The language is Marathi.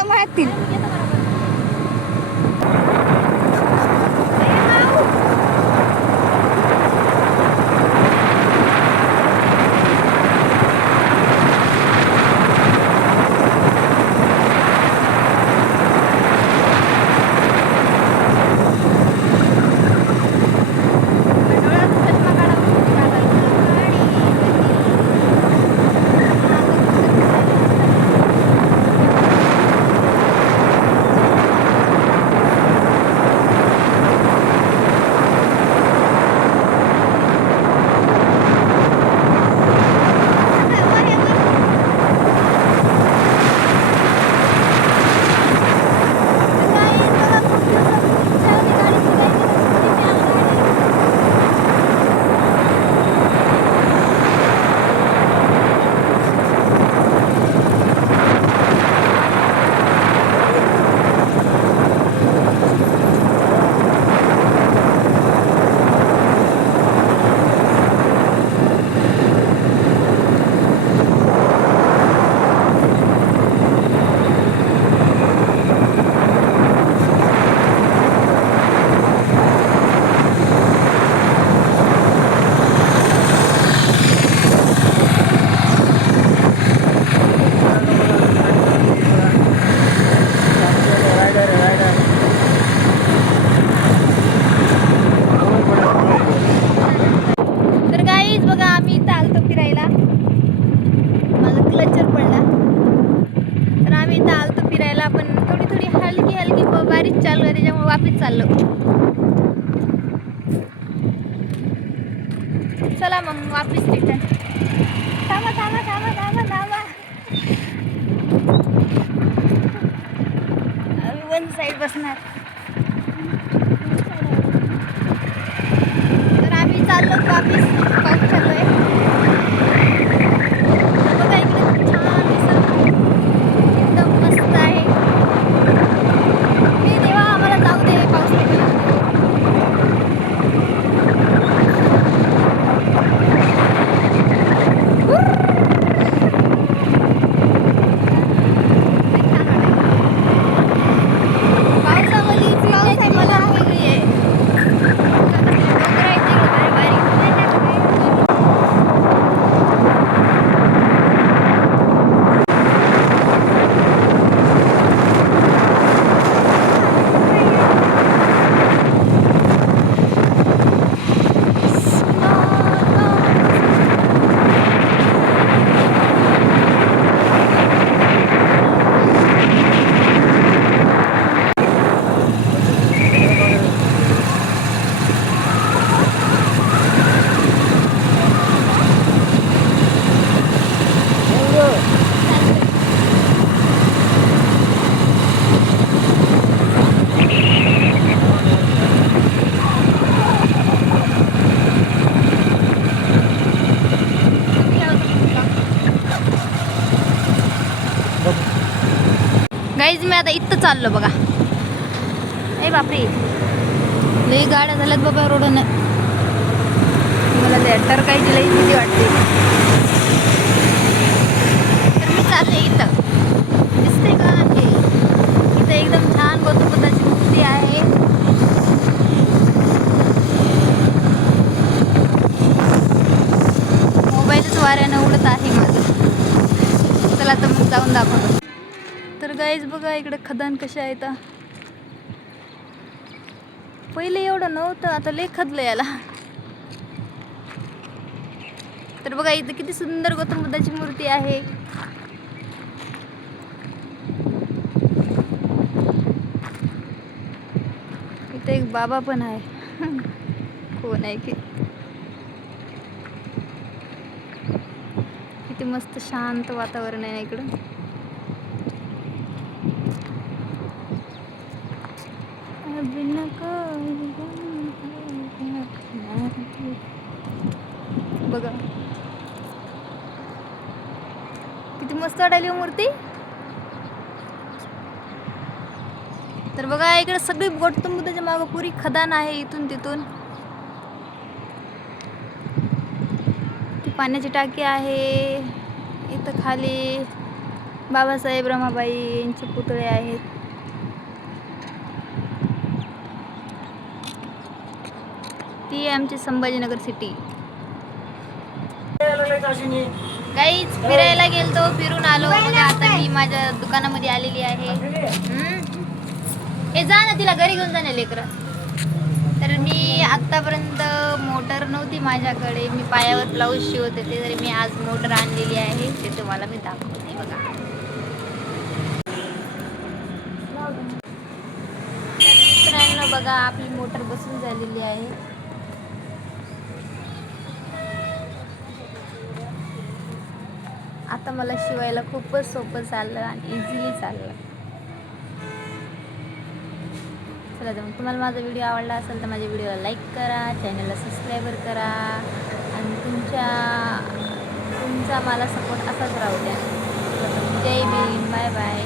सांभाळतील. वापिस चाललो. चला मग वापिस रिटर्न. थांबा थांबा थांबा थांबा थांबा. आम्ही वन साईड बसणार. तर आम्ही चाललो वापिस. पाऊस चालू आहे. बघा इकडे छान दिसत एकदम मस्त आहे. हे देवा आम्हाला जाऊ दे पाऊस पडला. गाईज मी आता इथं चाललो बघा. ए बापरे लई गाड्या झाल्यात बाबा रोडनं. मला ते टरकायची लई भीती वाटते. तर मी चालले इथं. दिसते का हे इथं एकदम छान गौतम बुद्धाची मूर्ती आहे. मोबाईलच वाऱ्यानं उडत आहे माझं. चला तर मग जाऊन दाखवतो. तर गाईज बघा इकडे खदान कशा आहेत. पहिले एवढं नव्हतं आता लय खदलं याला. तर बघा इथं किती सुंदर गौतम बुद्धाची मूर्ती आहे. इथे एक बाबा पण आहे. कोण आहे की किती मस्त शांत वातावरण आहे इकडं. बघा किती मस्त वाटायली मूर्ती. तर बघा इकडे सगळी गौतम बुद्धाच्या मागं पुरी खदान आहे. इथून तिथून ती पाण्याची टाकी आहे. इथं खाली बाबासाहेब रमाबाई यांचे पुतळे आहेत. ती आहे आमची संभाजीनगर सिटी. काहीच फिरायला गेलतो, फिरून आलो. बघा आता मी माझ्या दुकानामध्ये आलेली आहे. हे जा ना, तिला घरी घेऊन जा ना लेकरं. तर मी आत्तापर्यंत मोटर नव्हती माझ्याकडे, मी पायावर ब्लाऊज शिवत होते. तरी मी आज मोटर आणलेली आहे, ते तुम्हाला मी दाखवते. बघा तर मित्रांनो, बघा आपली मोटर बसून झालेली आहे. आता मला शिवायला खूपच सोपं चाललं आणि इझिली चाललं. चला तर मग तुम्हाला माझा व्हिडिओ आवडला असेल तर माझ्या व्हिडिओला लाईक करा, चॅनलला सबस्क्राईबर करा आणि तुमचा मला सपोर्ट असाच राहू द्या. जय भीम, बाय बाय.